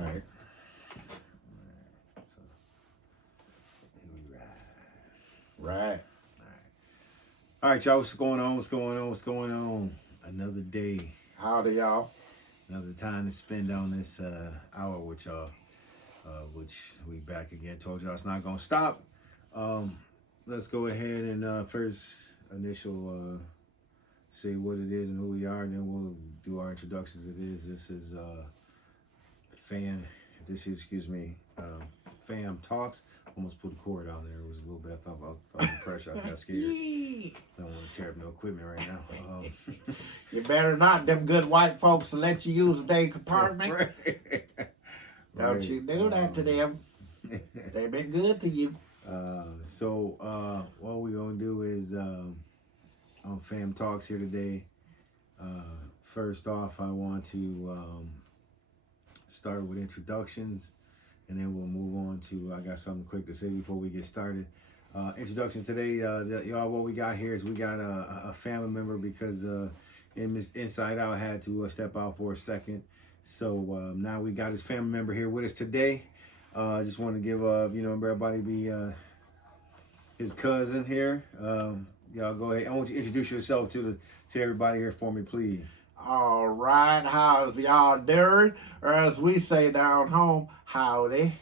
Right. So, here we ride. Right. All right, y'all. What's going on? What's going on? What's going on? Another day. Howdy, y'all. Another time to spend on this hour with y'all. Which we back again. Told y'all it's not gonna stop. Let's go ahead and first initial say what it is and who we are, and then we'll do our introductions. This is Fam Talks. Almost put a cord on there. It was a little bit. I thought the pressure. I got scared. Don't want to tear up no equipment right now. You better not. Them good white folks will let you use their compartment. Right. Don't you do that to them. They've been good to you. So what we're gonna do is on Fam Talks here today. First off, I want to start with introductions, and then we'll move on to, I got something quick to say before we get started. Introductions today, y'all, what we got here is we got a family member because Inside Out had to step out for a second. So now we got his family member here with us today. I just want to give, everybody be his cousin here. Y'all go ahead. I want you to introduce yourself to everybody here for me, please. All right, how's y'all doing? Or as we say down home, howdy.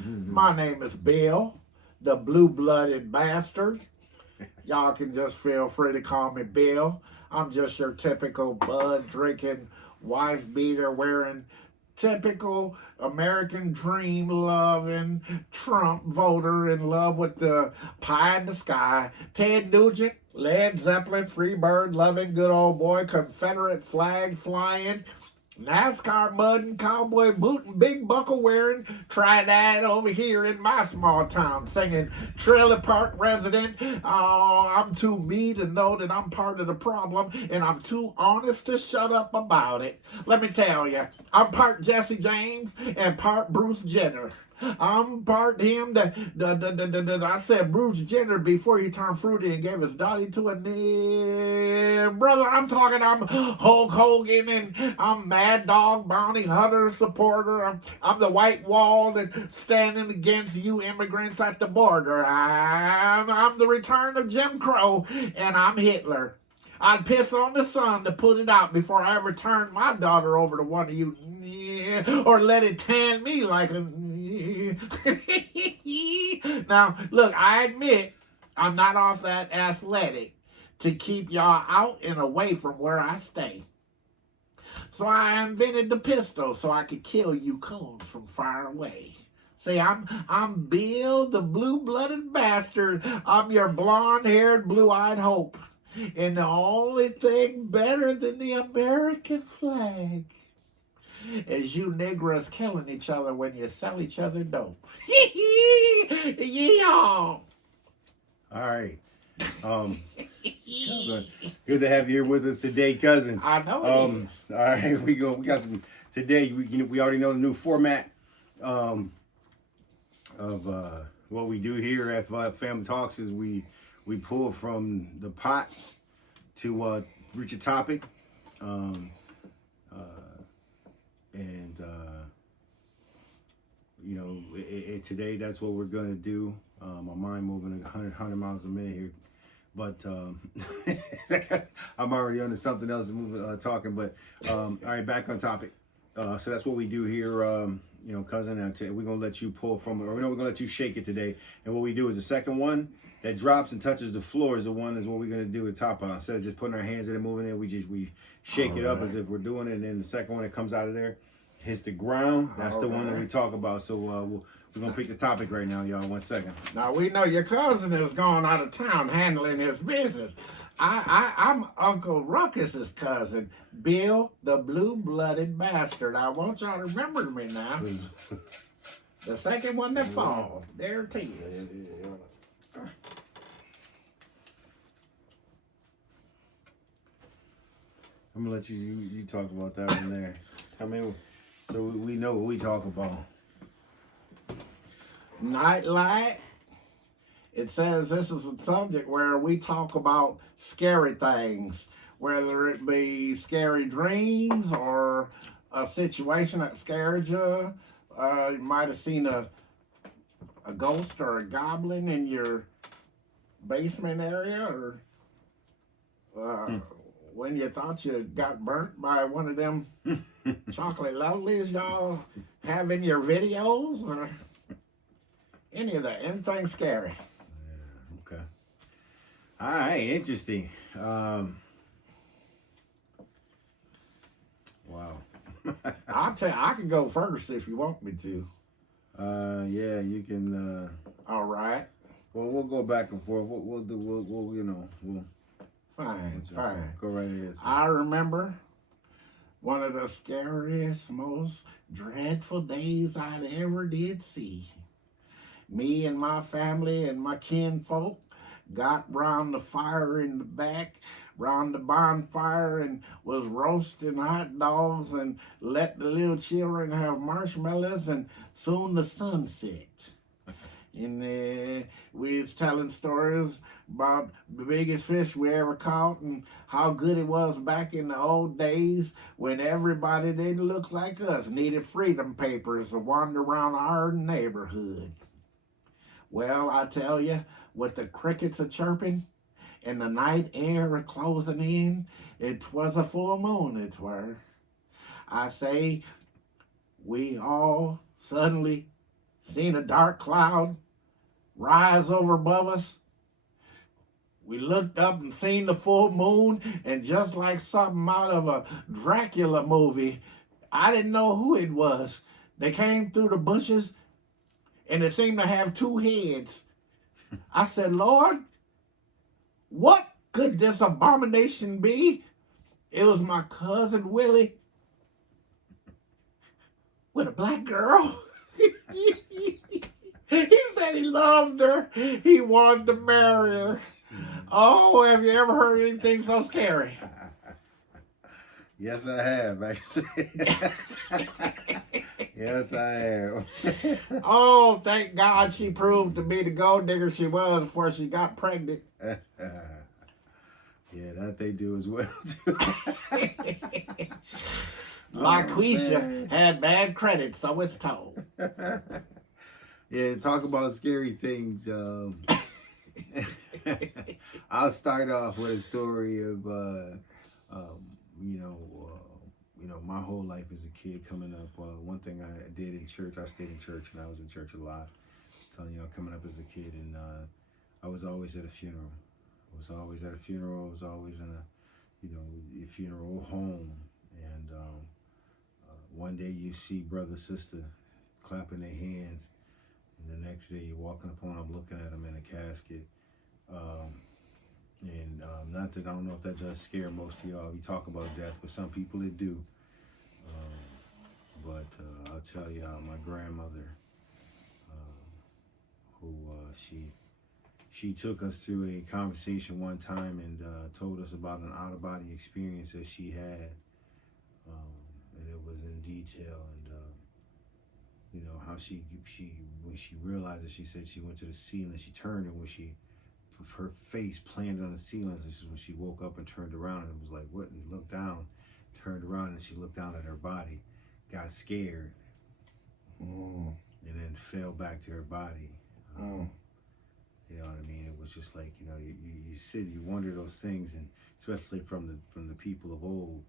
Mm-hmm. My name is Bill, the blue-blooded bastard. Y'all can just feel free to call me Bill. I'm just your typical bud-drinking, wife-beater wearing, typical American dream loving Trump voter in love with the pie in the sky. Ted Nugent, Led Zeppelin, Freebird loving, good old boy, Confederate flag flying, NASCAR mudding, cowboy booting, big buckle wearing, try that over here in my small town, singing trailer park resident. Oh, I'm too me to know that I'm part of the problem, and I'm too honest to shut up about it. Let me tell you, I'm part Jesse James and part Bruce Jenner. I'm part him that I said Bruce Jenner before he turned fruity and gave his daddy to a nigga. Brother, I'm Hulk Hogan and I'm Mad Dog Bounty Hunter supporter. I'm the white wall that's standing against you immigrants at the border. I'm the return of Jim Crow, and I'm Hitler. I'd piss on the sun to put it out before I ever turned my daughter over to one of you, or let it tan me like a... Now, look, I admit I'm not off that athletic to keep y'all out and away from where I stay. So I invented the pistol so I could kill you coons from far away. See, I'm Bill, the blue-blooded bastard. I'm your blonde-haired, blue-eyed hope. And the only thing better than the American flag is you niggers killing each other when you sell each other dope. Yeah. All right. Good to have you here with us today, cousin. I know it is. All right, we got some today. We already know the new format of what we do here at Family Talks is we pull from the pot to reach a topic, today that's what we're gonna do. My mind moving 100 miles a minute here, but I'm already under something else moving, talking. But all right, back on topic. So that's what we do here, cousin. We're gonna let you pull from it, or we're gonna let you shake it today. And what we do is the second one that drops and touches the floor is what we're gonna do at top on. Instead of just putting our hands in and moving it, we shake it up as if we're doing it. And then the second one that comes out of there hits the ground. That's the one that we talk about. So we're gonna pick the topic right now, y'all. 1 second. Now we know your cousin is gone out of town handling his business. I'm Uncle Ruckus's cousin, Bill, the blue-blooded bastard. I want y'all to remember me now. The second one that falls, there it is. I'm gonna let you talk about that one there. Tell me, so we know what we talk about. Nightlight. It says this is a subject where we talk about scary things, whether it be scary dreams or a situation that scared you, You might have seen a ghost or a goblin in your basement area, or when you thought you got burnt by one of them chocolate lovelies y'all have in your videos, or anything scary. Yeah, okay. All right, interesting. Wow. I'll tell you, I can go first if you want me to. Yeah, you can. All right. Well, we'll go back and forth. We'll do. We'll you know. We'll. Fine. Go right ahead. Sir. I remember one of the scariest, most dreadful days I'd ever did see. Me and my family and my kinfolk got round the fire in the back, round the bonfire, and was roasting hot dogs and let the little children have marshmallows, and soon the sun set. And we was telling stories about the biggest fish we ever caught and how good it was back in the old days when everybody that didn't look like us needed freedom papers to wander around our neighborhood. Well, I tell you, with the crickets a chirping and the night air a closing in, it was a full moon, it were. I say, we all suddenly seen a dark cloud rise over above us. We looked up and seen the full moon, and just like something out of a Dracula movie, I didn't know who it was. They came through the bushes, and it seemed to have two heads. I said, Lord, what could this abomination be? It was my cousin Willie with a black girl. He said he loved her. He wanted to marry her. Oh, have you ever heard anything so scary? Yes, I have, actually. Yes, I have. Oh, thank God she proved to be the gold digger she was before she got pregnant. Yeah, that they do as well, too. LaQuisha had bad credit, so it's told. Yeah, talk about scary things. I'll start off with a story of, my whole life as a kid coming up. One thing I did in church, I stayed in church, and I was in church a lot. telling you, coming up as a kid, and I was always at a funeral. I was always at a funeral. I was always in a funeral home. And one day you see brother, sister clapping their hands, and the next day you're walking upon them, looking at them in a casket. Not that I don't know if that does scare most of y'all. We talk about death, but some people it do. But I'll tell y'all, my grandmother, who she took us through a conversation one time and told us about an out-of-body experience that she had, and it was in detail. And how she when she realized it, she said she went to the ceiling. She turned, and when her face planted on the ceiling, this is when she woke up and turned around and was like, what? And looked down, turned around, and she looked down at her body, got scared, and then fell back to her body. You know what I mean? It was just like, you sit, you wonder those things, and especially from the people of old,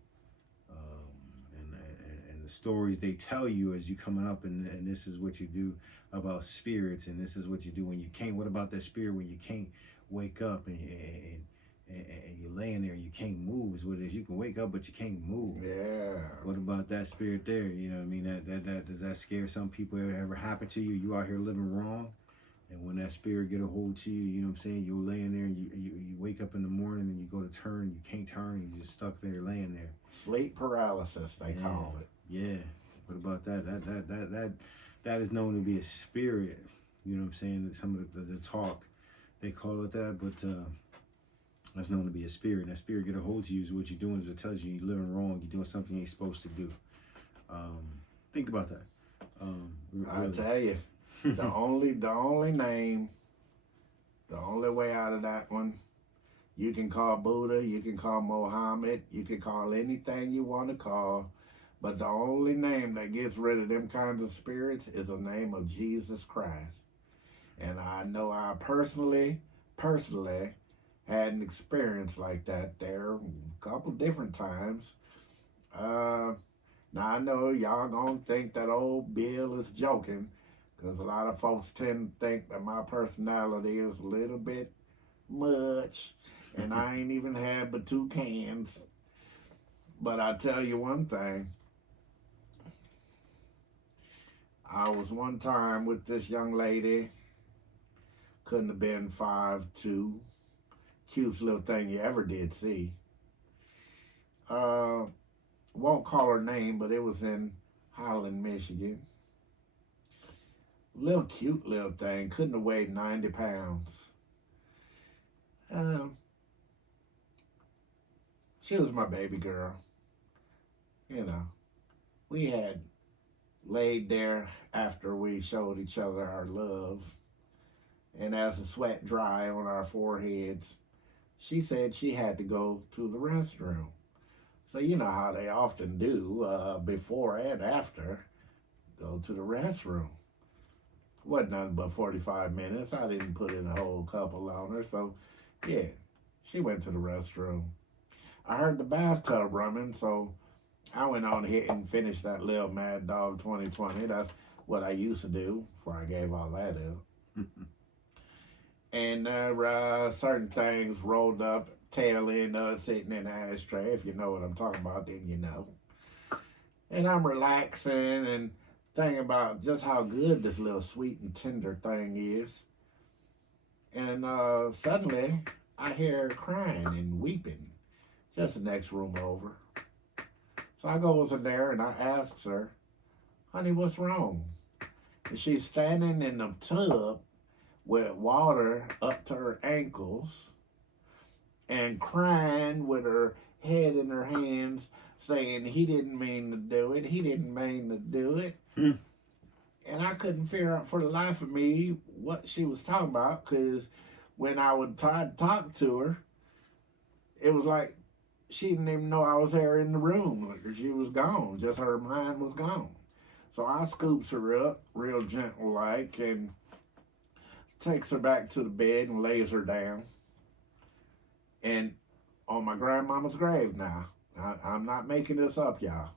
and the stories they tell you as you coming up, and this is what you do about spirits, and this is what you do when you can't. What about that spirit when you can't wake up and you're laying there and you can't move? Is what it is. You can wake up but you can't move. Yeah. What about that spirit there? You know what I mean? That does that scare some people? Ever happen to you? You out here living wrong, and when that spirit get a hold to you, you know what I'm saying? You're laying there and you wake up in the morning and you go to turn, you can't turn, and you're just stuck there laying there. Sleep paralysis, they call it. Yeah. What about that? That is known to be a spirit. You know what I'm saying? Some of the talk, they call it that, but that's known to be a spirit. And that spirit get a hold to you, is what you're doing is it tells you you're living wrong, you're doing something you ain't supposed to do. Think about that. I tell you, the only name, the only way out of that one, you can call Buddha, you can call Mohammed, you can call anything you want to call, But the only name that gets rid of them kinds of spirits is the name of Jesus Christ. And I know I personally had an experience like that there a couple different times. Now I know y'all gonna think that old Bill is joking, because a lot of folks tend to think that my personality is a little bit much, and I ain't even had but 2 cans. But I tell you one thing. I was one time with this young lady, couldn't have been 5'2", cutest little thing you ever did see. Won't call her name, but it was in Highland, Michigan. Little cute little thing, couldn't have weighed 90 pounds. She was my baby girl. You know, we had laid there after we showed each other our love, and as the sweat dried on our foreheads, she said she had to go to the restroom. So you know how they often do, before and after, go to the restroom. Wasn't nothing but 45 minutes. I didn't put in a whole couple on her, so yeah, she went to the restroom. I heard the bathtub running, so I went on ahead and finished that little Mad Dog 2020. That's what I used to do before I gave all that up. And certain things rolled up, tail end sitting in the ashtray. If you know what I'm talking about, then you know. And I'm relaxing and thinking about just how good this little sweet and tender thing is. And suddenly, I hear her crying and weeping just the next room over. So I goes in there and I asks her, honey, what's wrong? And she's standing in the tub with water up to her ankles and crying with her head in her hands, saying he didn't mean to do it. He didn't mean to do it. And I couldn't figure out for the life of me what she was talking about, because when I would try to talk to her, it was like she didn't even know I was there in the room. She was gone. Just her mind was gone. So I scoops her up real gentle like and takes her back to the bed and lays her down. And on my grandmama's grave now. I'm not making this up, y'all.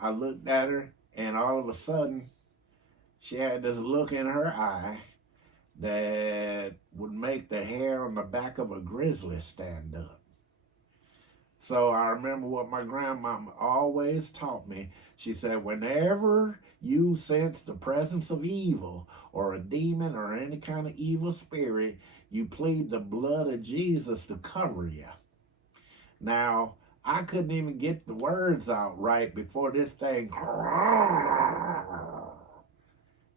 I looked at her and all of a sudden she had this look in her eye that would make the hair on the back of a grizzly stand up. So I remember what my grandmama always taught me. She said, whenever you sense the presence of evil or a demon or any kind of evil spirit, you plead the blood of Jesus to cover you. Now, I couldn't even get the words out right before this thing.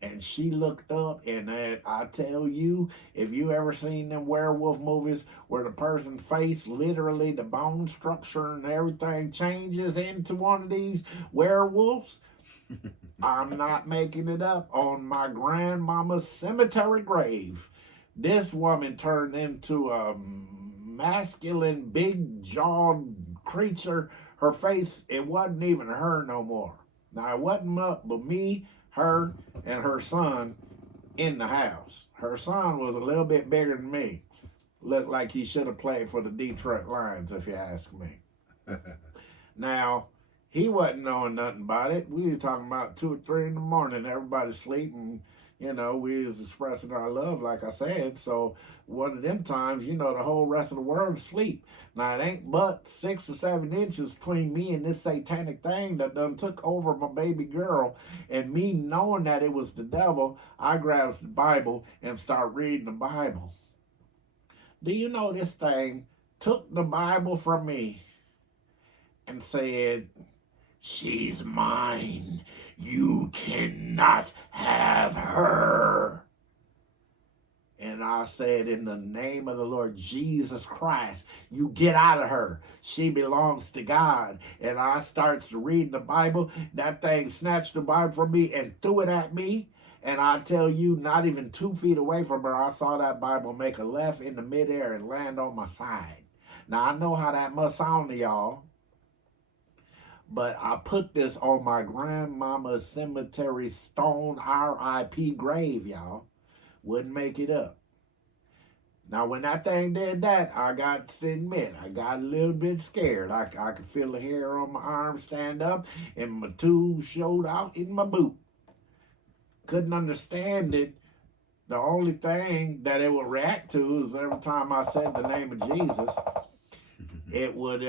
And she looked up, and I tell you, if you ever seen them werewolf movies where the person's face, literally the bone structure and everything changes into one of these werewolves, I'm not making it up. On my grandmama's cemetery grave, this woman turned into a masculine, big-jawed creature. Her face, it wasn't even her no more. Now, it wasn't up but me, her, and her son in the house. Her son was a little bit bigger than me. Looked like he should have played for the Detroit Lions, if you ask me. Now, he wasn't knowing nothing about it. We were talking about 2 or 3 in the morning. Everybody sleeping. You know, we was expressing our love, like I said. So one of them times, you know, the whole rest of the world asleep. Now, it ain't but 6 or 7 inches between me and this satanic thing that done took over my baby girl. And me knowing that it was the devil, I grabs the Bible and start reading the Bible. Do you know this thing took the Bible from me and said, she's mine. You cannot have her. And I said, in the name of the Lord Jesus Christ, you get out of her. She belongs to God. And I starts to read the Bible. That thing snatched the Bible from me and threw it at me. And I tell you, not even 2 feet away from her, I saw that Bible make a left in the midair and land on my side. Now, I know how that must sound to y'all. But I put this on my grandmama's cemetery stone RIP grave, y'all. Wouldn't make it up. Now, when that thing did that, I got to admit, I got a little bit scared. I could feel the hair on my arm stand up, and my tooth showed out in my boot. Couldn't understand it. The only thing that it would react to is every time I said the name of Jesus, it would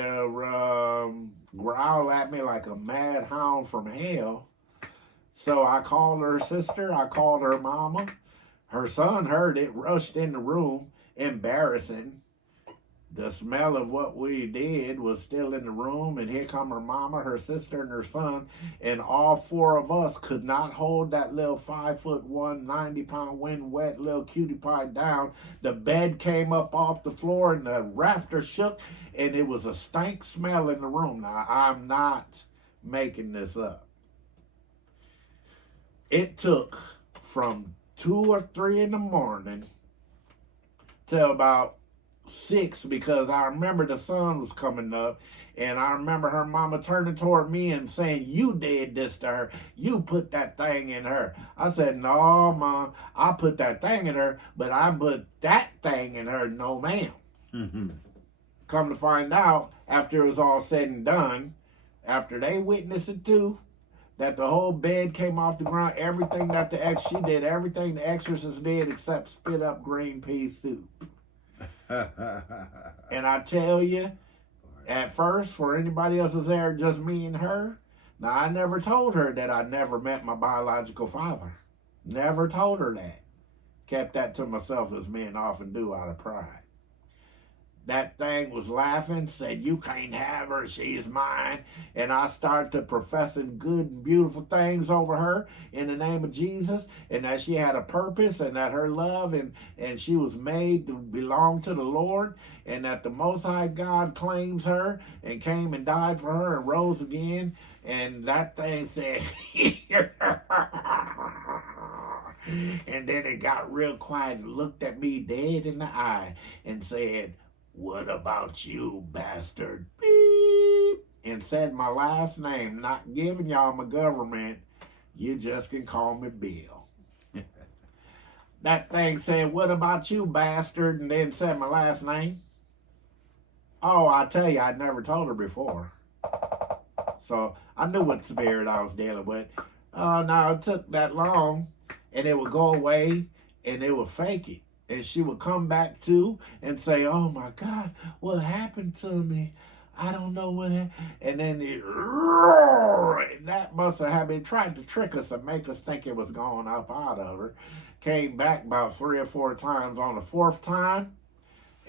growl at me like a mad hound from hell. So I called her sister, I called her mama. Her son heard it, rushed in the room. Embarrassing. The smell of what we did was still in the room, and here come her mama, her sister, and her son, and all four of us could not hold that little 5'1", 90-pound wind wet little cutie pie down. The bed came up off the floor, and the rafters shook, and it was a stank smell in the room. Now, I'm not making this up. It took from 2 or 3 in the morning till about 6, because I remember the sun was coming up, and I remember her mama turning toward me and saying, "You did this to her. You put that thing in her." I said, "No, Mom, I put that thing in her, but I put that thing in her. No, ma'am." Come to find out, after it was all said and done, after they witnessed it too, that the whole bed came off the ground, everything that she did everything the exorcist did except spit up green pea soup. And I tell you, at first, for anybody else was there, just me and her. Now, I never told her that I never met my biological father. Never told her that. Kept that to myself, as men often do out of pride. That thing was laughing, said, "You can't have her, she's mine." And I started to professing good and beautiful things over her in the name of Jesus, and that she had a purpose, and that her love and she was made to belong to the Lord, and that the Most High God claims her and came and died for her and rose again. And that thing said, and then it got real quiet and looked at me dead in the eye and said, "What about you, bastard?" Beep. And said my last name, not giving y'all my government. You just can call me Bill. That thing said, "What about you, bastard?" And then said my last name. Oh, I tell you, I'd never told her before. So I knew what spirit I was dealing with. Now, it took that long, and it would go away, and it would fake it. And she would come back to and say, "Oh my God, what happened to me? I don't know what happened." And then that must have been trying to trick us and make us think it was going up out of her. Came back about 3 or 4 times. On the 4th time,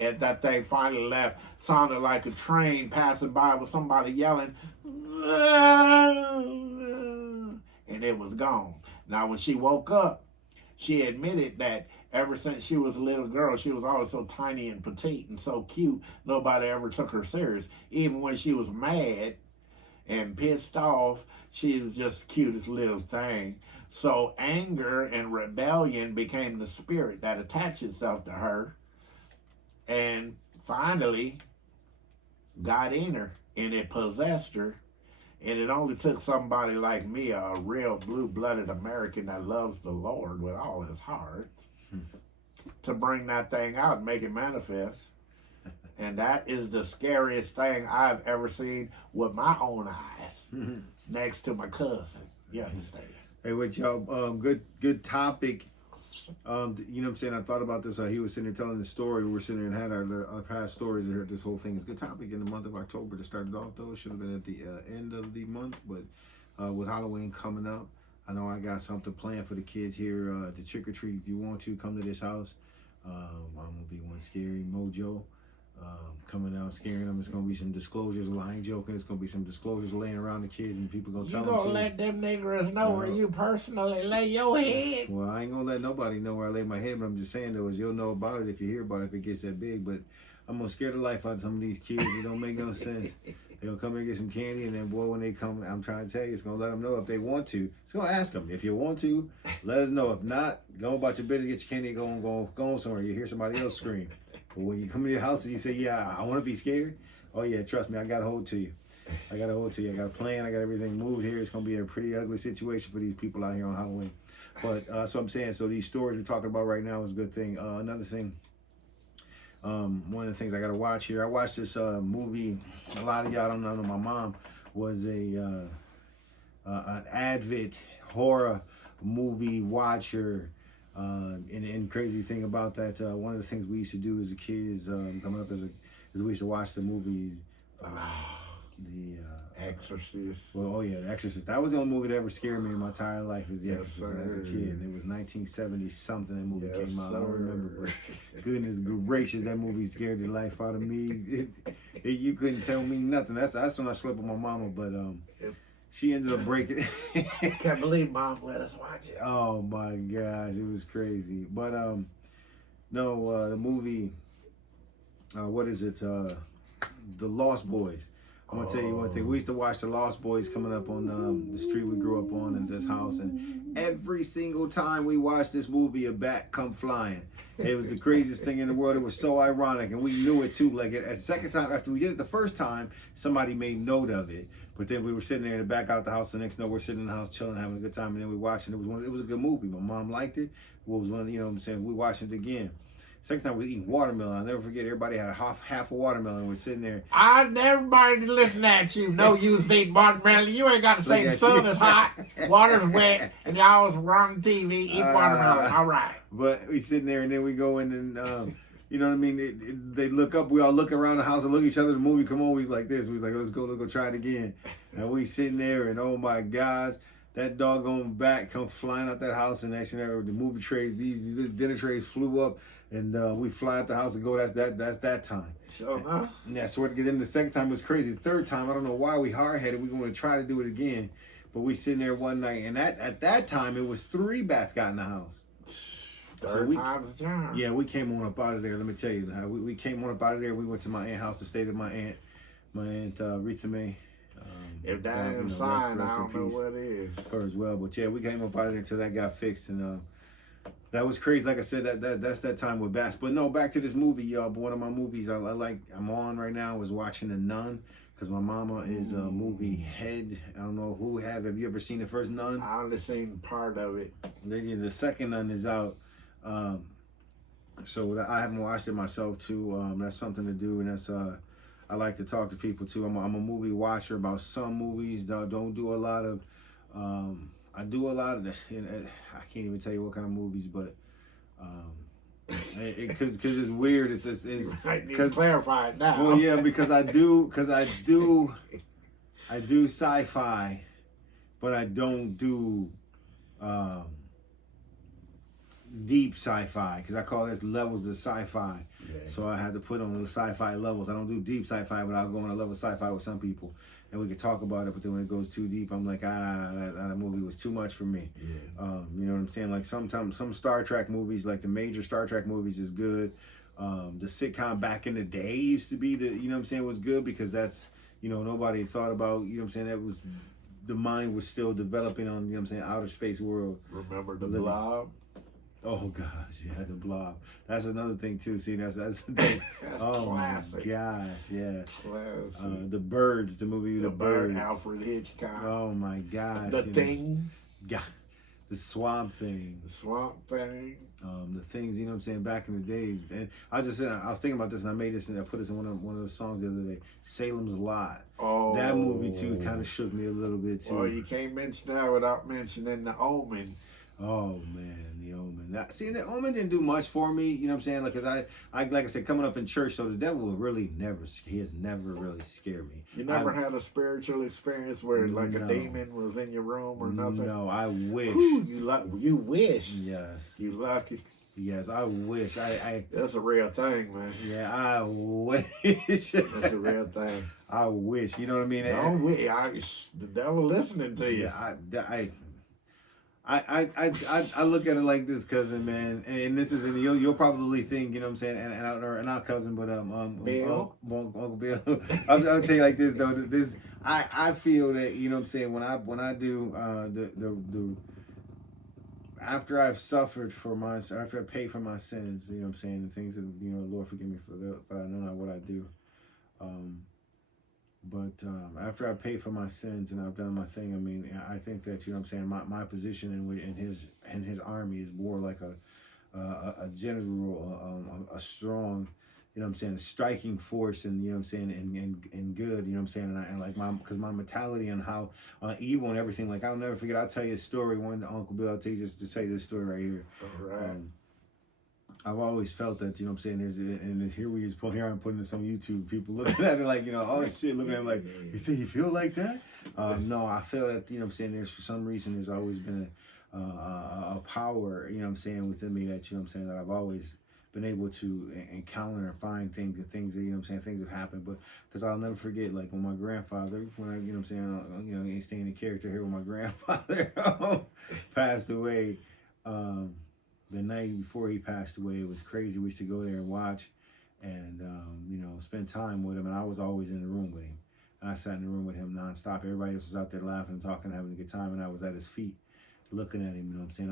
and that thing finally left. Sounded like a train passing by with somebody yelling, and it was gone. Now, when she woke up, she admitted that ever since she was a little girl, she was always so tiny and petite and so cute, nobody ever took her serious. Even when she was mad and pissed off, she was just the cutest little thing. So anger and rebellion became the spirit that attached itself to her and finally got in her, and it possessed her. And it only took somebody like me, a real blue-blooded American that loves the Lord with all his heart, to bring that thing out and make it manifest. And that is the scariest thing I've ever seen with my own eyes, next to my cousin. You understand? Hey, what y'all? Good topic. You know what I'm saying? I thought about this. He was sitting there telling the story. We're sitting there and had our past stories. And this whole thing is a good topic in the month of October to start it off, though. It should have been at the end of the month, but with Halloween coming up, I know I got something planned for the kids here to trick or treat. If you want to come to this house, I'm gonna be one scary mojo. Coming out scaring them. It's gonna be some disclosures. I ain't joking. It's gonna be some disclosures laying around the kids, and people gonna tell them. You gonna let them niggers know where you personally lay your head? Well, I ain't gonna let nobody know where I lay my head, but I'm just saying though, is you'll know about it if you hear about it if it gets that big. But I'm gonna scare the life out of some of these kids. It don't make no sense. They'll come here and get some candy, and then boy, when they come, I'm trying to tell you, it's gonna let them know if they want to. It's gonna ask them if you want to. Let us know. If not, go about your business, get your candy, go on somewhere. You hear somebody else scream. But when you come to your house and you say, "Yeah, I want to be scared," oh yeah, trust me, I got a hold to you. I got to hold to you. I got a plan. I got everything moved here. It's going to be a pretty ugly situation for these people out here on Halloween. But that's what I'm saying. So these stories we're talking about right now is a good thing. Another thing, one of the things I got to watch here. I watched this movie. A lot of y'all don't know. My mom was an avid horror movie watcher. And crazy thing about that, one of the things we used to do as a kid is coming up is we used to watch the movies. The Exorcist. Well, oh yeah, The Exorcist. That was the only movie that ever scared me in my entire life. Is The Yes, Exorcist sir. as a kid. It was 1970 something. That movie Yes, came out. I don't sir. remember, but goodness gracious, that movie scared the life out of me. You couldn't tell me nothing. That's when I slept with my mama. But she ended up breaking. Can't believe Mom let us watch it. Oh my gosh, it was crazy. But no, the movie. What is it? The Lost Boys. I'm gonna tell you one thing. We used to watch the Lost Boys coming up on the street we grew up on in this house, and every single time we watched this movie, a bat come flying. It was the craziest thing in the world. It was so ironic, and we knew it too. Like at the second time, after we did it the first time, somebody made note of it. But then we were sitting there in the back out the house. The next night, we're sitting in the house chilling, having a good time, and then we watched it. It was a good movie. My mom liked it. It was one, you know what I'm saying. We watched it again. Second time we eating watermelon. I'll never forget. Everybody had half a watermelon. We're sitting there. Everybody listening at you know you was eating watermelon. You ain't got to say the sun is hot, water's wet, and y'all was on TV eat watermelon. All right. But we sitting there, and then we go in and you know what I mean? They look up. We all look around the house and look at each other. The movie come on. We was like this. We was like, let's go try it again. And we sitting there, and oh my gosh, that doggone bat come flying out that house, and actually the movie trays, these dinner trays flew up. And we fly out the house and go. That's that time. So, Yeah, I swear to get in. The second time was crazy. The third time, I don't know why we hard-headed. We're going to try to do it again. But we sitting there one night, and at that time, it was 3 bats got in the house. Third time's the charm. Yeah, we came on up out of there. Let me tell you how we came on up out of there. We went to my aunt's house to stay with my aunt Retha May. If that ain't a sign, I don't know what is. Her as well. But yeah, we came up out of there until that got fixed, and that was crazy. Like I said, that's that time with bats. But no, back to this movie, y'all. But one of my movies I'm on right now is watching The Nun, because my mama is a movie head. I don't know who have you ever seen the first Nun? I only seen part of it. The second Nun is out. So I haven't watched it myself too. That's something to do, and that's I like to talk to people too. I'm a movie watcher about some movies. Don't do a lot of. I do a lot of this. I can't even tell you what kind of movies, but because it's weird. It's because clarify it now. Well, yeah, because I do sci-fi, but I don't do deep sci-fi, because I call this levels of sci-fi. Yeah. So I had to put on the sci-fi levels. I don't do deep sci-fi, but I'll go on a level of sci-fi with some people, and we can talk about it. But then when it goes too deep, I'm like, that movie was too much for me. Yeah. You know what I'm saying? Like sometimes some Star Trek movies, like the major Star Trek movies, is good. The sitcom back in the day used to be you know what I'm saying, was good, because that's, you know, nobody thought about, you know what I'm saying, that was, the mind was still developing on, you know what I'm saying, outer space world. Remember The Blob? Oh gosh, yeah, The Blob. That's another thing too. See, that's the thing. Oh classic. My gosh, yeah. Classic. The Birds, the movie The Birds. Alfred Hitchcock. Oh my gosh. The Thing. Yeah. The Swamp Thing. The Swamp Thing. The things, you know what I'm saying, back in the days. And I was thinking about this, and I made this, and I put this in one of the songs the other day. Salem's Lot. Oh. That movie too kind of shook me a little bit too. Well, you can't mention that without mentioning The Omen. Oh man, The Omen. The Omen didn't do much for me. You know what I'm saying? Like, cause I like I said, coming up in church, so the devil really he has never really scared me. You never had a spiritual experience where like a demon was in your room or nothing? No, I wish. Ooh, you wish. Yes. You lucky. Yes, I wish. That's a real thing, man. Yeah, I wish. That's a real thing. I wish. You know what I mean? Don't wish. The devil listening to you. Yeah, I look at it like this, cousin, man, and this is, and you'll probably think, you know what I'm saying, and not cousin, but Bill? Uncle Bill. I'll tell you like this though. I feel that, you know what I'm saying, when I do the after I've suffered after I pay for my sins, you know what I'm saying, the things that, you know, Lord forgive me for I know not what I do. But after I pay for my sins and I've done my thing, I mean, I think that, you know what I'm saying, my position in his army is more like a general, a strong, you know what I'm saying, a striking force, and you know what I'm saying, and good, you know what I'm saying, and like because my mentality on how evil and everything, like I'll never forget. I'll tell you a story. One Uncle Bill, I'll tell you just to tell you this story right here. All right. I've always felt that, you know what I'm saying, here I'm putting this on YouTube, people looking at it like, you know, oh shit, looking at it like, you feel like that? No, I feel that, you know what I'm saying, there's for some reason, there's always been a power, you know what I'm saying, within me that, you know what I'm saying, that I've always been able to encounter and find things that, you know what I'm saying, things have happened. But, because I'll never forget, like, when my grandfather, you know what I'm saying, you know, ain't staying in character here, when my grandfather passed away, the night before he passed away, it was crazy. We used to go there and watch and, you know, spend time with him. And I was always in the room with him. And I sat in the room with him nonstop. Everybody else was out there laughing, talking, having a good time. And I was at his feet looking at him, you know what I'm saying?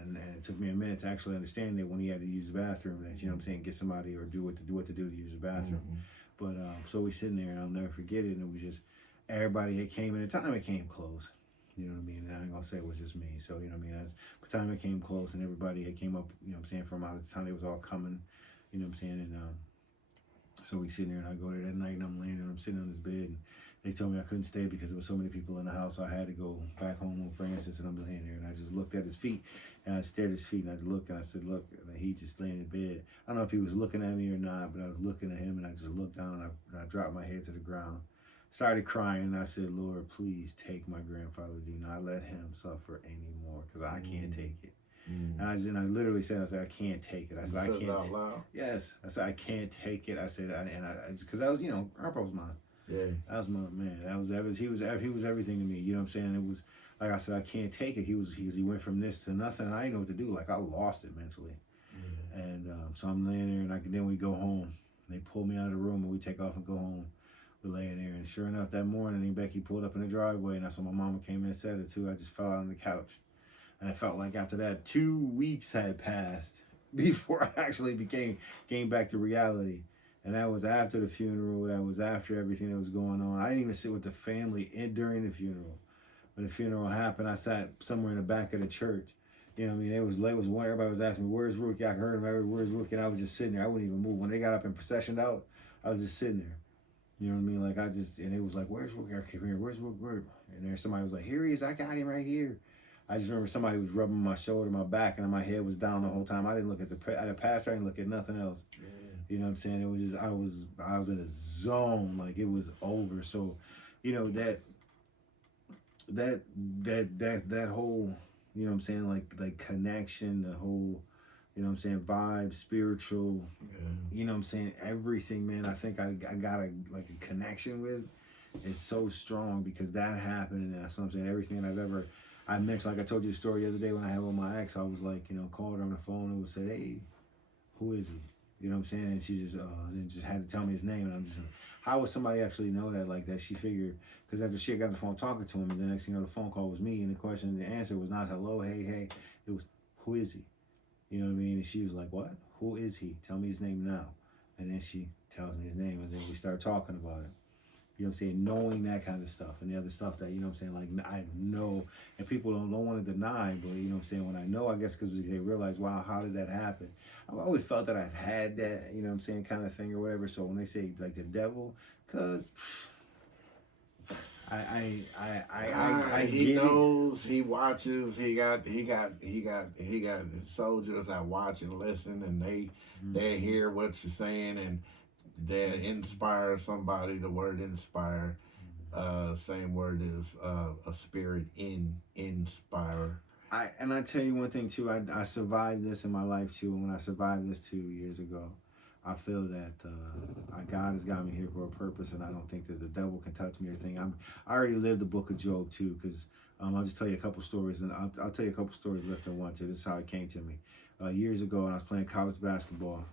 And it took me a minute to actually understand that when he had to use the bathroom, that, you know what I'm saying, get somebody or do what to do to use the bathroom. But so we sitting there, and I'll never forget it. And it was just, everybody had came, and the time it came close. You know what I mean? And I ain't gonna say it was just me. So, you know what I mean? As the time it came close and everybody had came up, you know what I'm saying, from out of town, they was all coming, you know what I'm saying? And so we sitting there, and I go there that night, and I'm laying there, and I'm sitting on this bed, and they told me I couldn't stay because there was so many people in the house. So I had to go back home with Francis, and I'm laying there, and I just looked at his feet, and I stared at his feet, and I looked, and I said, look, and he just laying in bed. I don't know if he was looking at me or not, but I was looking at him, and I just looked down, and I dropped my head to the ground. Started crying, and I said, Lord, please take my grandfather. Do not let him suffer anymore, because I can't take it. And I literally said, I can't take it. I said, I can't. Out loud? Yes, I said, I can't take it. I said, because I was, you know, Grandpa was mine. Yeah. That was my man. He was everything to me. You know what I'm saying? It was like I said, I can't take it. He went from this to nothing. And I didn't know what to do. Like I lost it mentally. And so I'm laying there, and then we go home. They pull me out of the room, and we take off and go home. We're laying there, and sure enough, that morning, Becky pulled up in the driveway, and that's when my mama came in and said it too. I just fell out on the couch, and I felt like after that, 2 weeks had passed before I actually came back to reality. And that was after the funeral. That was after everything that was going on. I didn't even sit with the family during the funeral. When the funeral happened, I sat somewhere in the back of the church. You know what I mean? It was late. When everybody was asking me, where's Rookie? I heard him. Where's Rookie? And I was just sitting there. I wouldn't even move. When they got up and processioned out, I was just sitting there. You know what I mean? Like and it was like, where's Rookie? I kept hearing, where's Rookie? And there somebody was like, here he is. I got him right here. I just remember somebody was rubbing my shoulder, my back, and my head was down the whole time. I didn't look at the pastor. I didn't look at nothing else. You know what I'm saying? It was just I was in a zone, like it was over. So, you know, that whole, you know what I'm saying, like connection, the whole, you know what I'm saying, vibe, spiritual, you know what I'm saying, everything, man. I think I got a connection with. It's so strong because that happened, and that's what I'm saying. Everything that I mentioned, like I told you the story the other day when I had with my ex, I was like, you know, called her on the phone and would say, hey, who is he? You know what I'm saying? And she just then just had to tell me his name, and I'm just like, how would somebody actually know that like that? She figured, because after she got on the phone talking to him, and the next thing you know, the phone call was me, and the answer was not hello, hey. It was, who is he? You know what I mean? And she was like, what? Who is he? Tell me his name now. And then she tells me his name, and then we start talking about it. You know what I'm saying? Knowing that kind of stuff and the other stuff that, you know what I'm saying, like I know, and people don't want to deny, but you know what I'm saying, when I know, I guess because they realize, wow, how did that happen? I've always felt that I've had that, you know what I'm saying, kind of thing or whatever. So when they say like the devil, because he knows, he watches, he got soldiers that watch and listen, and they hear what you're saying, and they inspire somebody. The word inspire, same word is a spirit inspire. I tell you one thing too, I survived this in my life too, and when I survived this 2 years ago, I feel that God has got me here for a purpose, and I don't think that the devil can touch me or anything. I already lived the book of Job too, because I'll just tell you a couple stories, and I'll tell you a couple stories left in one too. This is how it came to me. Years ago, when I was playing college basketball,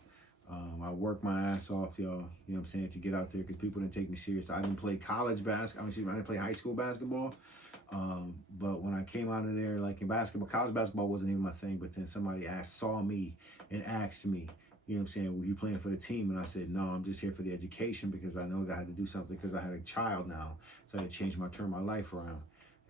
I worked my ass off, y'all, you know what I'm saying, to get out there because people didn't take me serious. I didn't play college basketball. I didn't play high school basketball. But when I came out of there, like in basketball, college basketball wasn't even my thing. But then somebody saw me and asked me, you know what I'm saying, were you playing for the team? And I said, no, I'm just here for the education because I know that I had to do something because I had a child now. So I had to turn my life around.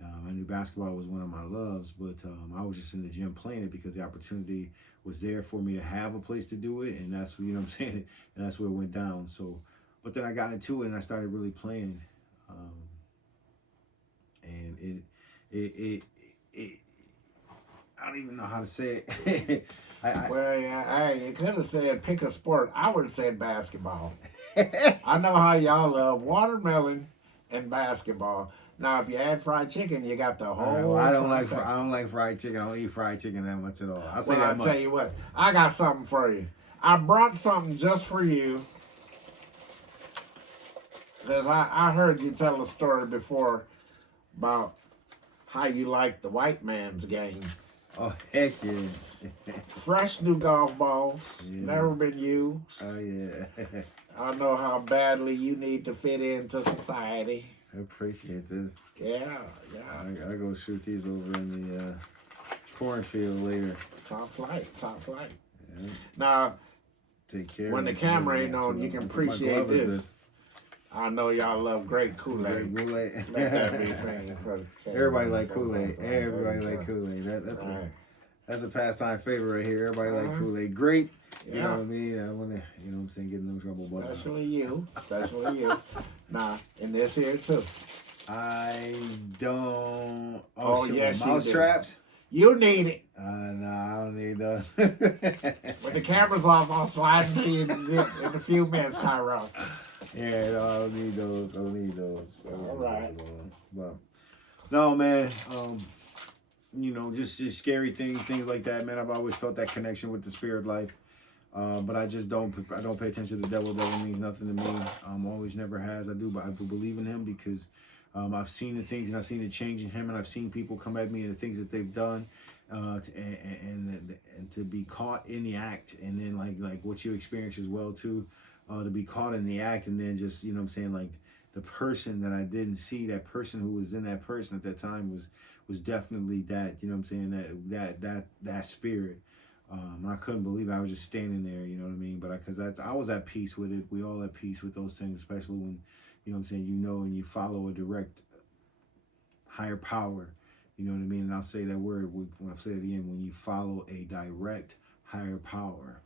I knew basketball was one of my loves, but I was just in the gym playing it because the opportunity was there for me to have a place to do it. And that's, you know what I'm saying? And that's where it went down. So, but then I got into it and I started really playing. And it I don't even know how to say it. Well, yeah, you could have said pick a sport. I would have said basketball. I know how y'all love watermelon and basketball. Now, if you add fried chicken, you got the whole. I don't like fried chicken. I don't eat fried chicken that much at all. I'll say that much. I'll tell you what, I got something for you. I brought something just for you. Because I heard you tell a story before about how you like the white man's game. Oh, heck yeah. Fresh new golf balls, never been used. Oh, yeah. I know how badly you need to fit into society. I appreciate this. Yeah. I go shoot these over in the cornfield later. Top flight. Yeah. Now, take care. When the camera ain't on, you can appreciate this. I know y'all love great Kool-Aid. Let that be seen for the camera. Everybody like Kool-Aid. Everybody like Kool-Aid. That's a pastime favorite right here. Everybody like Kool-Aid. Great. You know what I mean? I want to, you know what I'm saying, get in no trouble. But, Especially you. Nah, and this here too. I don't. Oh yes, mouse traps. You need it. No, I don't need those. When the camera's off, I'll slide into you in a few minutes, Tyrone. Yeah, no, I don't need those. All right. But no, man. You know, just scary things like that, man. I've always felt that connection with the spirit life. But I just don't pay attention to the devil. The devil means nothing to me. Always never has. I do believe in him because I've seen the things and I've seen the change in him, and I've seen people come at me and the things that they've done, and to be caught in the act, and then like what you experience as well too, to be caught in the act, and then just, you know what I'm saying, like the person that I didn't see, that person who was in that person at that time was definitely that, you know what I'm saying, that spirit. I couldn't believe it. I was just standing there, you know what I mean? But because I was at peace with it. We all at peace with those things, especially when, you know what I'm saying, you know, and you follow a direct higher power, you know what I mean? And I'll say that word when I say it again, when you follow a direct higher power,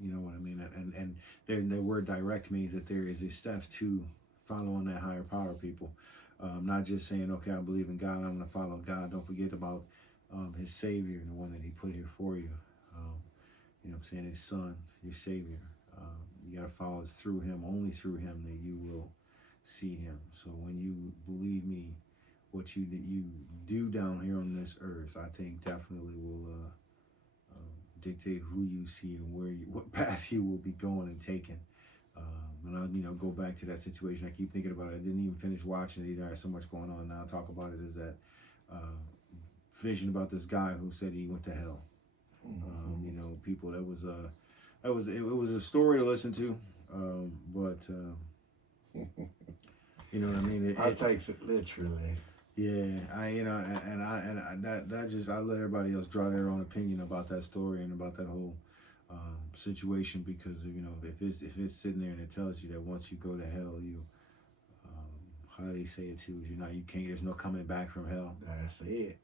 you know what I mean? And the word direct means that there is a steps to following that higher power, people. Not just saying, okay, I believe in God, I'm going to follow God. Don't forget about his Savior, the one that he put here for you. You know what I'm saying? His Son, your Savior. You got to follow us through him, only through him that you will see him. So when you believe me, what you do down here on this earth, I think definitely will dictate who you see and what path you will be going and taking. And I'll, you know, go back to that situation. I keep thinking about it. I didn't even finish watching it either. I had so much going on now. I'll talk about it as that vision about this guy who said he went to hell. You know, people, it was a story to listen to, but you know what I mean. I takes it literally. Yeah, I let everybody else draw their own opinion about that story and about that whole situation, because, you know, if it's sitting there and it tells you that once you go to hell, you how do they say it too? You can't. There's no coming back from hell. That's it.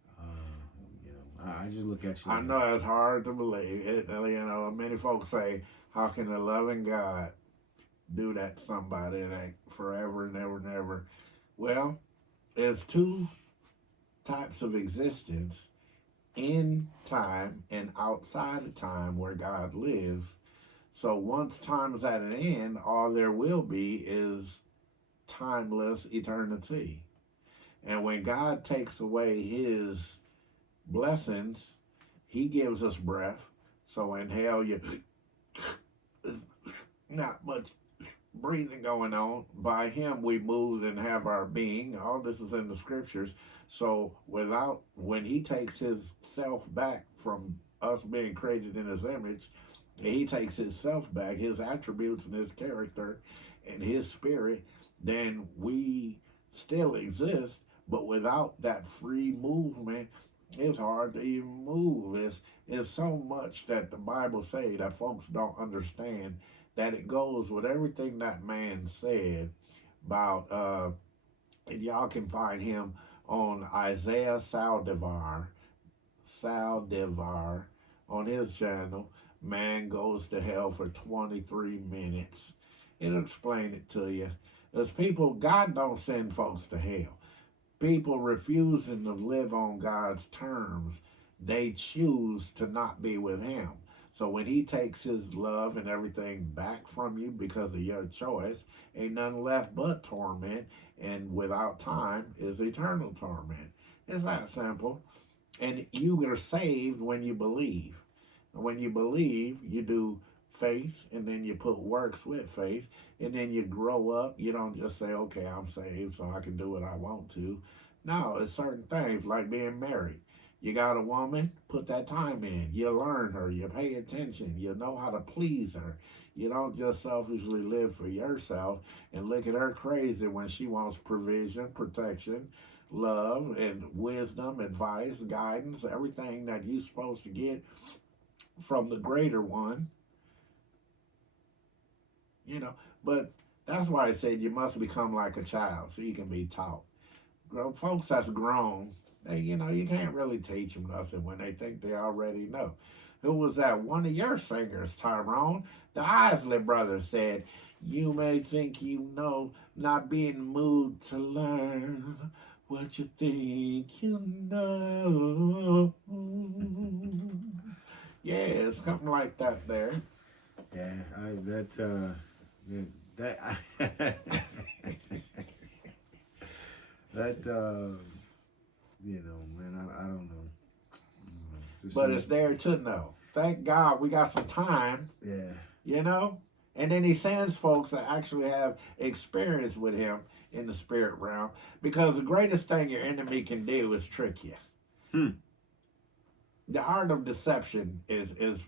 You know, I just look at you. I know it's hard to believe it. You know, many folks say, "How can a loving God do that to somebody like forever and ever and ever?" Well, there's two types of existence: in time and outside of time, where God lives. So once time is at an end, all there will be is timeless eternity. And when God takes away his blessings, he gives us breath. So in hell, there's not much breathing going on. By him we move and have our being. All this is in the scriptures. So when he takes his self back from us being created in his image, he takes his self back, his attributes and his character and his spirit, then we still exist, but without that free movement It's hard to even move. It's so much that the Bible say that folks don't understand that it goes with everything that man said about and y'all can find him on Isaiah Saldivar on his channel. Man goes to hell for 23 minutes. It'll explain it to you. There's people, God don't send folks to hell. People refusing to live on God's terms, they choose to not be with him. So when he takes his love and everything back from you because of your choice, ain't nothing left but torment, and without time is eternal torment. It's that simple. And you are saved when you believe. And when you believe, you do faith, and then you put works with faith, and then you grow up. You don't just say, okay, I'm saved, so I can do what I want to. No, it's certain things like being married. You got a woman, put that time in. You learn her, you pay attention, you know how to please her. You don't just selfishly live for yourself and look at her crazy when she wants provision, protection, love, and wisdom, advice, guidance, everything that you're supposed to get from the greater one, you know. But that's why I said you must become like a child so you can be taught. Folks that's grown, they, you can't really teach them nothing when they think they already know. Who was that? One of your singers, Tyrone. The Isley Brothers said, you may think you know, not be in the mood to learn what you think you know. Yeah, it's something like that there. Yeah, that that man, I don't know. But it's there to know. Thank God we got some time. Yeah. And then he sends folks that actually have experience with him in the spirit realm, because the greatest thing your enemy can do is trick you. The art of deception is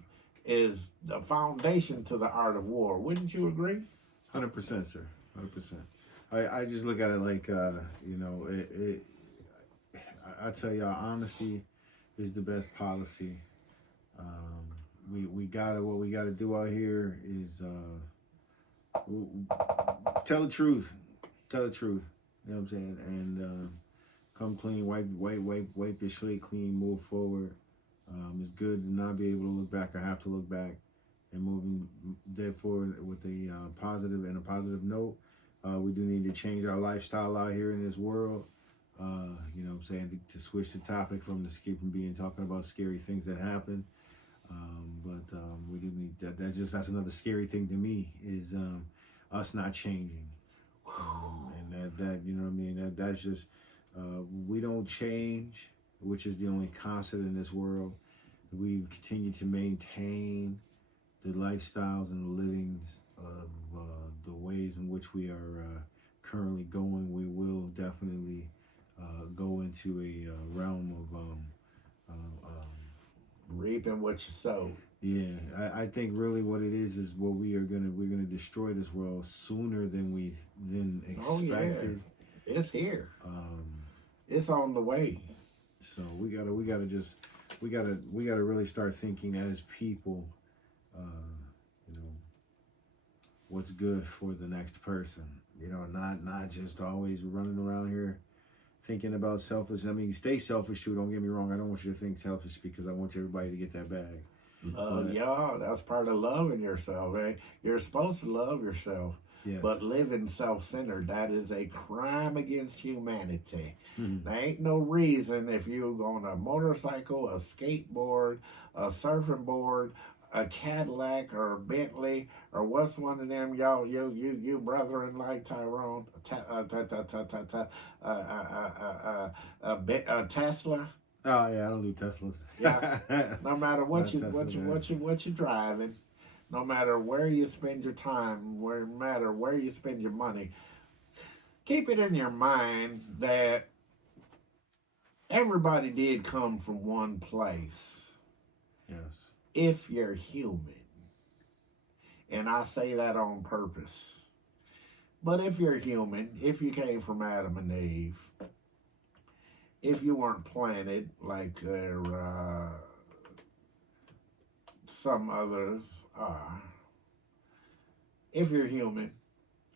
the foundation to the art of war. Wouldn't you agree? 100%, sir. 100%. I just look at it like I tell y'all, honesty is the best policy. We gotta, what we gotta do out here is tell the truth. Tell the truth. You know what I'm saying? And come clean, wipe your slate clean, move forward. It's good to not be able to look back or have to look back, and moving forward with a positive and a positive note. We do need to change our lifestyle out here in this world. You know what I'm saying? To switch the topic from talking about scary things that happen. But we do need that. That's another scary thing to me is us not changing. And that you know what I mean? That's just we don't change, which is the only constant in this world. We continue to maintain the lifestyles and the livings of the ways in which we are currently going. We will definitely go into a realm of reaping what you sow. Yeah, I think really what it is what we're gonna destroy this world sooner than expected. Oh, yeah. It's here. It's on the way. So we gotta really start thinking as people, what's good for the next person. Not just always running around here thinking about selfish. I mean, stay selfish too. Don't get me wrong. I don't want you to think selfish because I want everybody to get that bag. Yeah, that's part of loving yourself. Eh? You're supposed to love yourself. Yes. But living self-centered, that is a crime against humanity. Mm-hmm. There ain't no reason if you're on a motorcycle, a skateboard, a surfing board, a Cadillac or a Bentley, or what's one of them, y'all, you brethren like Tyrone, Tesla. Oh yeah, I don't do Teslas. Yeah, no matter what you driving, no matter where you spend your time, no matter where you spend your money, keep it in your mind that everybody did come from one place. Yes. If you're human. And I say that on purpose. But if you're human, if you came from Adam and Eve, if you weren't planted like some others are, if you're human,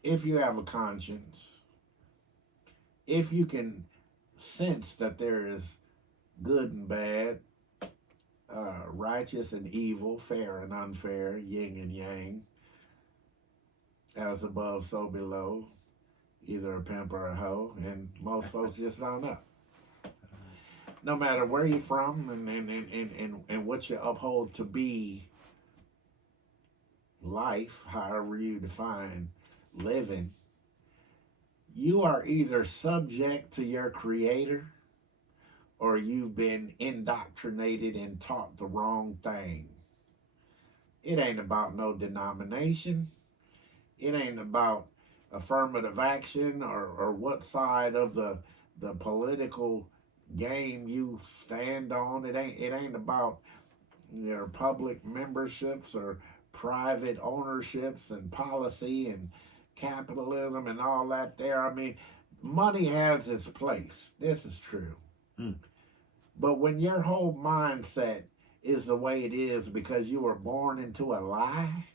if you have a conscience, if you can sense that there is good and bad, righteous and evil, fair and unfair, yin and yang, as above, so below, either a pimp or a hoe, and most folks just don't know. No matter where you're from and what you uphold to be life, however you define living, you are either subject to your creator or you've been indoctrinated and taught the wrong thing. It ain't about no denomination. It ain't about affirmative action or what side of the political game you stand on. It ain't about your public memberships or private ownerships and policy and capitalism and all that there. I mean, money has its place. This is true. But when your whole mindset is the way it is because you were born into a lie,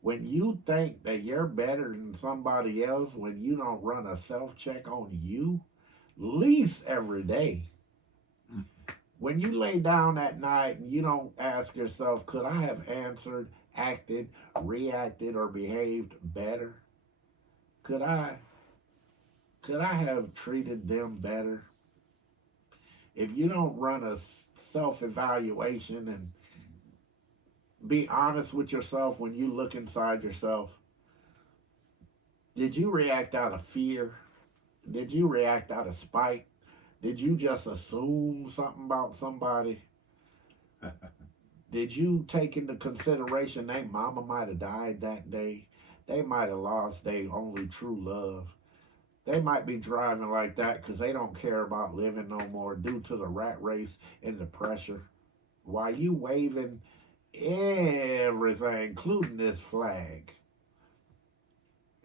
when you think that you're better than somebody else, when you don't run a self-check on you, least every day, when you lay down at night and you don't ask yourself, could I have answered, acted, reacted, or behaved better? Could I have treated them better? If you don't run a self-evaluation and be honest with yourself when you look inside yourself, did you react out of fear? Did you react out of spite? Did you just assume something about somebody? Did you take into consideration their mama might have died that day? They might have lost their only true love. They might be driving like that because they don't care about living no more due to the rat race and the pressure. While you waving everything, including this flag.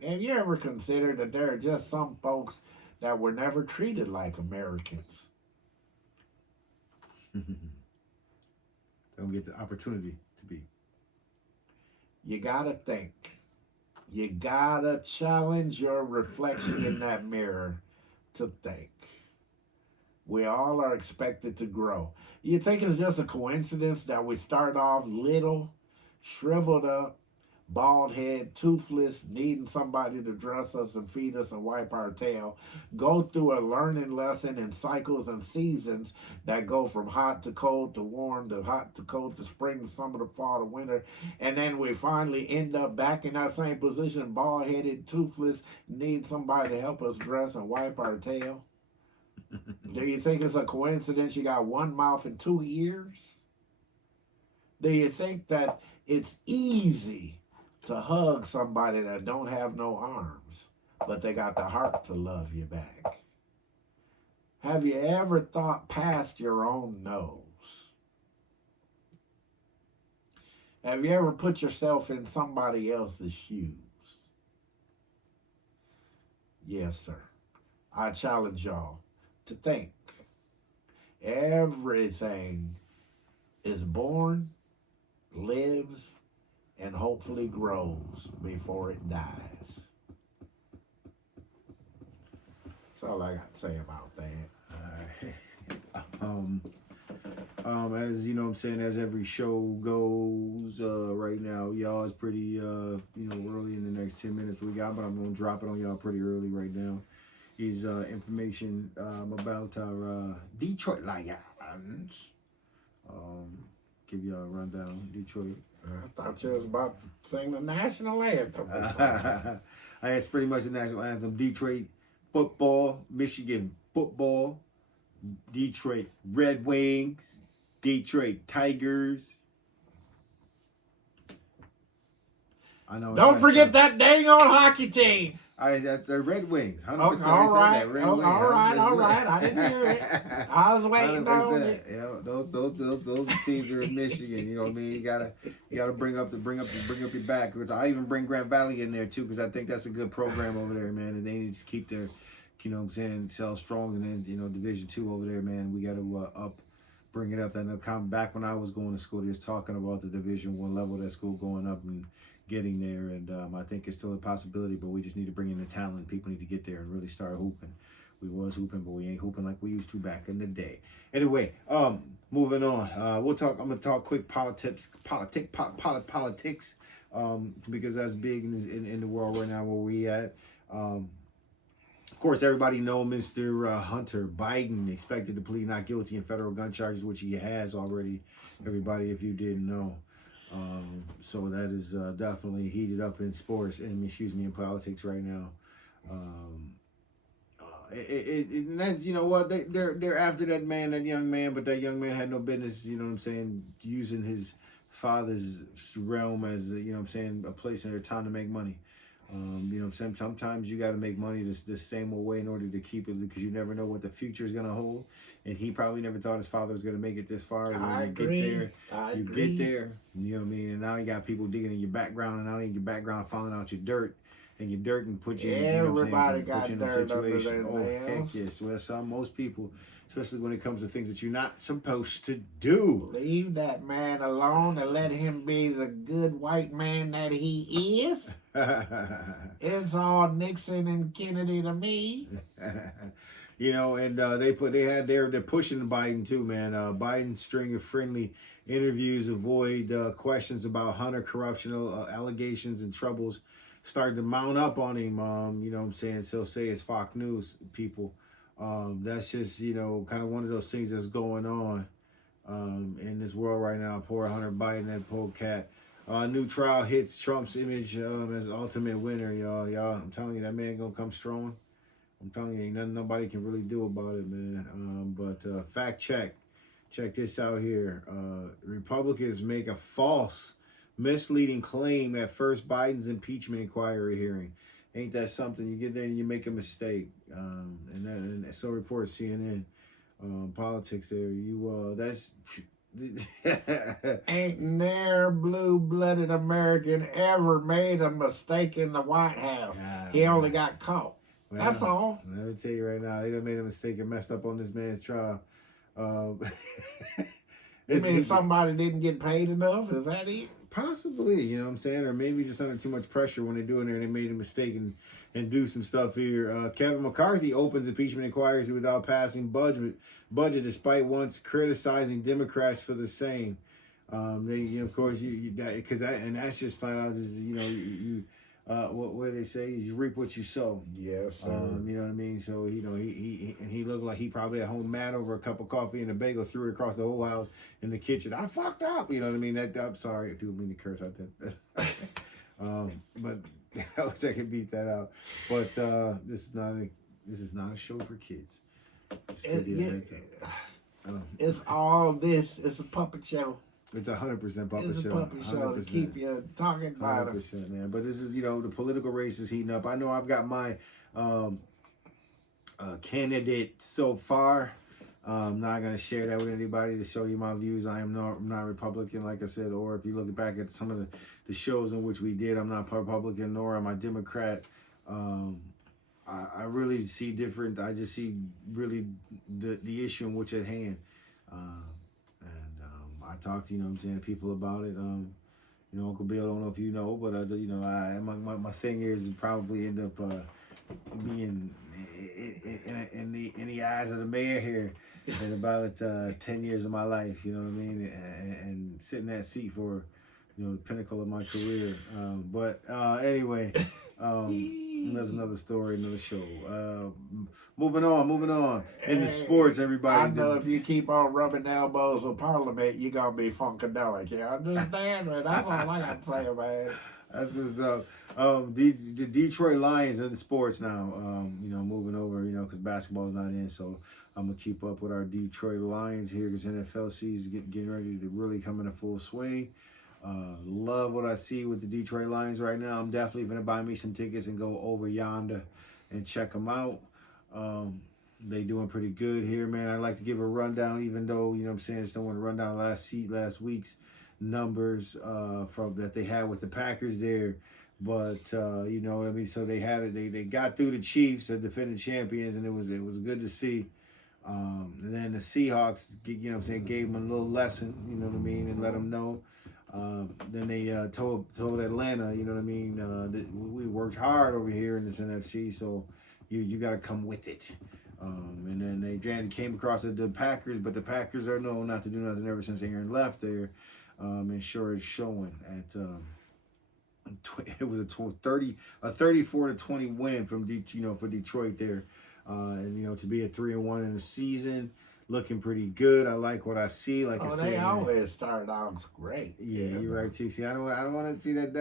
Have you ever considered that there are just some folks that were never treated like Americans? Don't get the opportunity to be. You gotta think. You gotta challenge your reflection in that mirror to think. We all are expected to grow. You think it's just a coincidence that we start off little, shriveled up, bald head, toothless, needing somebody to dress us and feed us and wipe our tail, go through a learning lesson in cycles and seasons that go from hot to cold to warm to hot to cold to spring to summer to fall to winter, and then we finally end up back in that same position, bald-headed, toothless, need somebody to help us dress and wipe our tail? Do you think it's a coincidence you got one mouth and 2 ears? Do you think that it's easy to hug somebody that don't have no arms, but they got the heart to love you back? Have you ever thought past your own nose? Have you ever put yourself in somebody else's shoes? Yes, sir. I challenge y'all to think. Everything is born, lives, and hopefully grows before it dies. That's all I got to say about that. All right. As you know what I'm saying, as every show goes, right now, y'all is pretty, early in the next 10 minutes we got, but I'm going to drop it on y'all pretty early right now. Is information about our Detroit Lions. Give y'all a rundown. Detroit. I thought you was about to sing the national anthem. It's pretty much the national anthem. Detroit football, Michigan football, Detroit Red Wings, Detroit Tigers. I know. Don't forget that dang old hockey team. That's the Red Wings. 100%. All right. Red All Wings, right. I didn't hear it. I was waiting on it. Yeah, those teams are in Michigan. You know what I mean? You gotta bring up your back. I even bring Grand Valley in there too because I think that's a good program over there, man. And they need to keep you know what I'm saying, sell strong, and then, you know, Division II over there, man. We got to bring it up. I know back when I was going to school, they was talking about the Division I level, that school going up and getting there, and I think it's still a possibility, but we just need to bring in the talent. People need to get there and really start hooping. We was hooping, but we ain't hooping like we used to back in the day. Anyway, moving on. I'm gonna talk quick politics, because that's big in the world right now where we at. Of course, everybody know Mr. Hunter Biden expected to plead not guilty in federal gun charges, which he has already. Everybody, if you didn't know. So that is definitely heated up in sports, and in politics right now. And that, you know what, they're after that young man, but that young man had no business, you know what I'm saying, using his father's realm as, you know what I'm saying, a place in their town to make money. You know what I'm saying, sometimes you got to make money the same old way in order to keep it, because you never know what the future is going to hold. And he probably never thought his father was going to make it this far. I agree. Get there, you know what I mean, and now you got people digging in your background, and now in your background finding out your dirt. And your dirt and put you in, everybody got in a dirt under situation. their Heck nails. yes. Well, most people, especially when it comes to things that you're not supposed to do. Leave that man alone and let him be the good white man that he is. It's all Nixon and Kennedy to me. You know, and they're pushing Biden too, man. Biden's string of friendly interviews avoid questions about Hunter corruption allegations and troubles started to mount up on him. You know what I'm saying? So say it's Fox News people. That's just, you know, kind of one of those things that's going on in this world right now. Poor Hunter Biden, that poor cat. New trial hits Trump's image as ultimate winner, y'all. I'm telling you, that man gonna come strong. I'm telling you, ain't nothing nobody can really do about it, man. But fact check. Check this out here. Republicans make a false, misleading claim at first Biden's impeachment inquiry hearing. Ain't that something? You get there and you make a mistake. And so reports CNN. Politics there. That's... Ain't ne'er blue-blooded American ever made a mistake in the White House. He only got caught. Well, that's all. Let me tell you right now, they done made a mistake and messed up on this man's trial. You mean somebody didn't get paid enough? Is that it? Possibly, you know what I'm saying? Or maybe just under too much pressure when they're doing it and they made a mistake and do some stuff here. Kevin McCarthy opens impeachment inquiries without passing budget despite once criticizing Democrats for the same. They, you know, of course, that's just flat out, you know, what do they say? You reap what you sow. Yes, sir. You know what I mean? So, you know, he looked like he probably at home mad over a cup of coffee and a bagel, threw it across the whole house in the kitchen. I fucked up. You know what I mean? I'm sorry. I do mean to curse out that. But I wish I could beat that out. But this is not a show for kids. It's all this. It's a puppet show. It's 100% puppet It's a show. puppet show to keep you talking about it. 100%, man. But this is, you know, the political race is heating up. I know I've got my candidate so far. I'm not going to share that with anybody to show you my views. I am not Republican, like I said, or if you look back at some of the shows in which we did, I'm not Republican, nor am I Democrat. I really see different. I just see really the issue in which at hand. I talk to, you know what I'm saying, people about it. You know, Uncle Bill, I don't know if you know, but you know, my thing is probably end up being in the eyes of the mayor here in about 10 years of my life. You know what I mean, and sit in that seat for, you know, the pinnacle of my career. But anyway. That's another story, another show. Moving on. Into sports, everybody. I know if you keep on rubbing elbows with Parliament, you're going to be funkadelic. You understand? But that's all I got to say about it. That's what's up. The Detroit Lions in the sports now. You know, moving over, you know, because basketball's not in. So I'm going to keep up with our Detroit Lions here because NFL season getting ready to really come into full swing. Love what I see with the Detroit Lions right now. I'm definitely going to buy me some tickets and go over yonder and check them out. They doing pretty good here, man. I'd like to give a rundown, even though, you know what I'm saying, I just don't want to run down last week's numbers from that they had with the Packers there. But you know what I mean. So they had it. They got through the Chiefs, the defending champions, and it was good to see. And then the Seahawks, you know what I'm saying, gave them a little lesson, you know what I mean, and let them know. Then they told Atlanta, you know what I mean, that we worked hard over here in this NFC, so you got to come with it. And then they came across the Packers, but the Packers are known not to do nothing ever since Aaron left there. And sure is showing at it was a 34-20 win from for Detroit there, and you know, to be at 3-1 in the season, looking pretty good. I like what I see. Like I said, they always start out great. Yeah, you're right, TC. I don't want to see that.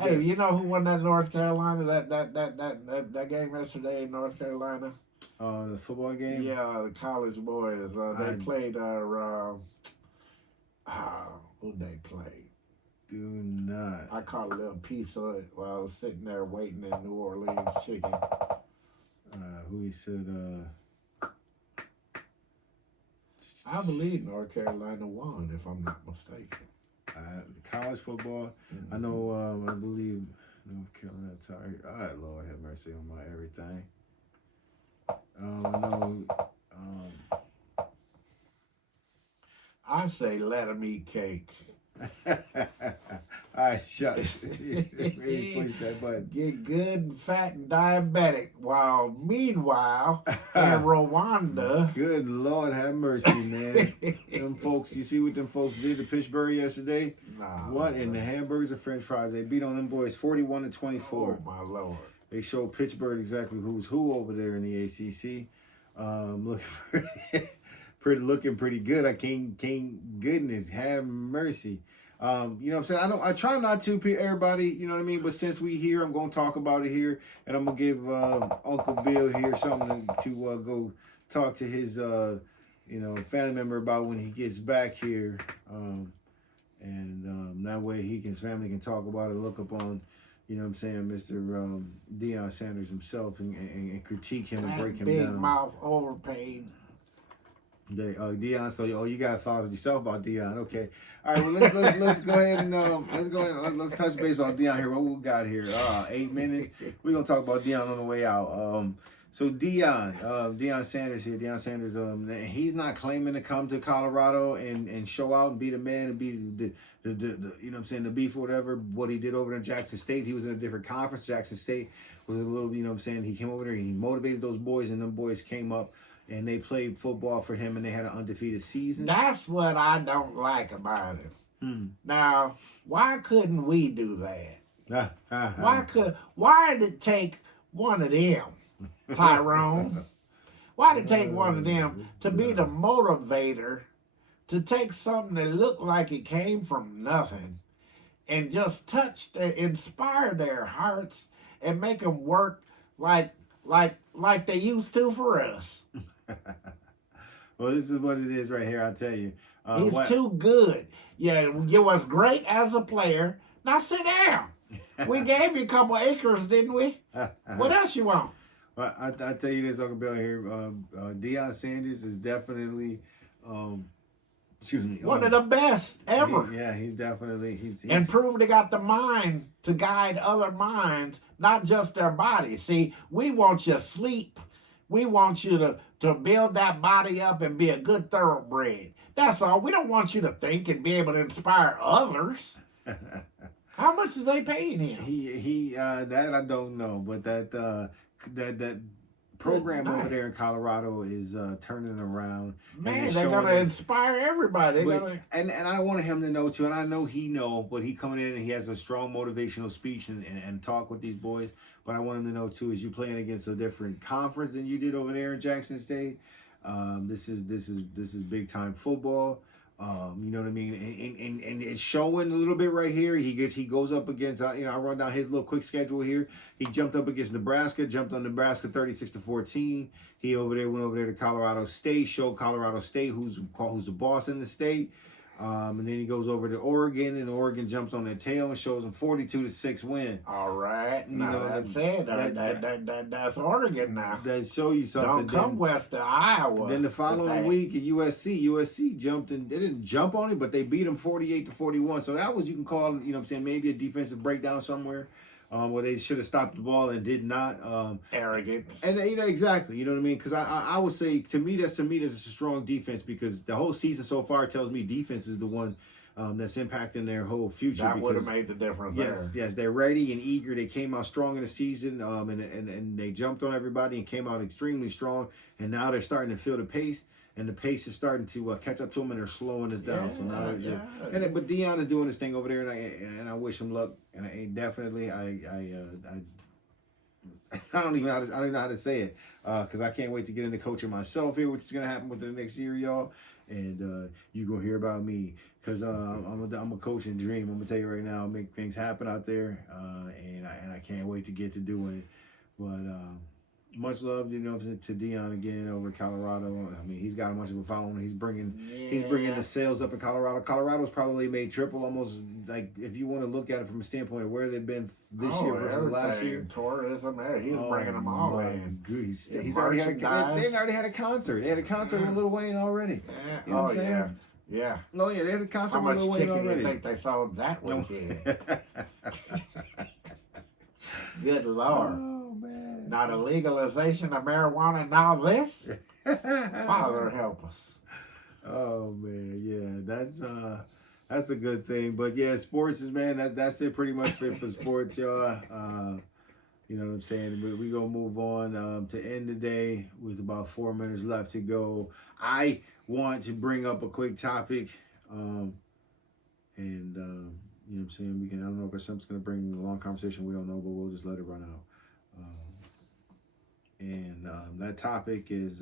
Hey, you know who won that North Carolina that game yesterday in North Carolina? The football game. Yeah, the college boys. They played. Who they played? Do not. I caught a little piece of it while I was sitting there waiting in New Orleans chicken. Who he said? I believe North Carolina won, if I'm not mistaken. College football. Mm-hmm. I know. I believe North Carolina tired. All right, Lord have mercy on my everything. I know. I say let them eat cake. I shut. Push that button. Get good and fat and diabetic. While meanwhile, in Rwanda. Good Lord have mercy, man. Them folks, you see what them folks did to Pittsburgh yesterday? Nah, what in the hamburgers and French fries? They beat on them boys 41-24. Oh my Lord. They showed Pittsburgh exactly who's who over there in the ACC. Looking pretty good. I can't goodness have mercy. You know what I'm saying? I try not to, everybody, you know what I mean? But since we here, I'm going to talk about it here. And I'm going to give Uncle Bill here something to go talk to his, family member about when he gets back here. That way his family can talk about it, look up on, you know what I'm saying, Mr. Deion Sanders himself and critique him and break him down. Big mouth overpaid. Deion, so you got a thought of yourself about Deion. Okay. All right, well let's go ahead and let's touch base on Deion here. What we got here? 8 minutes. We're gonna talk about Deion on the way out. So Deion Sanders here. Deion Sanders, he's not claiming to come to Colorado and show out and be the man and be the you know what I'm saying, the beef or whatever. What he did over in Jackson State, he was in a different conference. Jackson State was a little, you know what I'm saying, he came over there, he motivated those boys, and them boys came up and they played football for him, and they had an undefeated season. That's what I don't like about it. Now, why couldn't we do that? Why did it take one of them, Tyrone? Why did it take one of them to be the motivator, to take something that looked like it came from nothing and just inspire their hearts and make them work like they used to for us? Well, this is what it is right here, I'll tell you. He's too good. Yeah, you was great as a player. Now sit down. We gave you a couple acres, didn't we? What else you want? Well, I tell you this, Uncle Bill here. Deion Sanders is definitely, one of the best ever. He's definitely he's and proved they got the mind to guide other minds, not just their body. See, we want you to sleep. We want you to build that body up and be a good thoroughbred. That's all. We don't want you to think and be able to inspire others. How much is they paying him? He that I don't know, but that program over there in Colorado is turning around. Man, they're gonna inspire everybody. And I want him to know too, and I know he know, but he coming in and he has a strong motivational speech and talk with these boys. But I want him to know too, is you playing against a different conference than you did over there in Jackson State. This is big time football. You know what I mean? And it's showing a little bit right here. He goes up against, I run down his little quick schedule here. He jumped up against Nebraska, jumped on Nebraska 36-14. He went over there to Colorado State, showed Colorado State who's the boss in the state. And then he goes over to Oregon, and Oregon jumps on their tail and shows them 42-6 win. All right. You Now know, that's it. That's Oregon now. That show you something. Don't come west of Iowa. Then the following week at USC jumped and they didn't jump on it, but they beat them 48-41. So that was, you can call, you know what I'm saying, maybe a defensive breakdown somewhere. Where they should have stopped the ball and did not. Arrogance. And you know exactly, you know what I mean? Because I would say to me that's a strong defense, because the whole season so far tells me defense is the one that's impacting their whole future. That would have made the difference. Yes, they're ready and eager. They came out strong in the season, and they jumped on everybody and came out extremely strong. And now they're starting to feel the pace. And the pace is starting to catch up to them, and they're slowing us down. So now, but Deion is doing his thing over there, and I wish him luck. And I definitely, I don't even know how to say it, because I can't wait to get into coaching myself here, which is gonna happen within the next year, y'all. And you gonna hear about me, because I'm a coach in dream. I'm gonna tell you right now, I'll make things happen out there, and I can't wait to get to doing it. But much love, you know, to Deion again over in Colorado. I mean, he's got much of a following. He's bringing the sales up in Colorado. Colorado's probably made triple, almost, like, if you want to look at it from a standpoint of where they've been this year versus last year. Tourism, he's bringing them all in. He's already had a concert. They had a concert with Lil Wayne already. Yeah. You know what I'm saying? Yeah. Oh yeah, they had a concert with Lil Wayne already. How much chicken do you think they sold that weekend? Good Lord. Oh man. Now the legalization of marijuana and all this? Father help us. Oh man, yeah, that's a good thing. But yeah, sports is, man, that's it pretty much for sports, y'all. You know what I'm saying? We gonna move on to end the day with about 4 minutes left to go. I want to bring up a quick topic, and you know what I'm saying? I don't know if something's gonna bring a long conversation. We don't know, but we'll just let it run out. And that topic is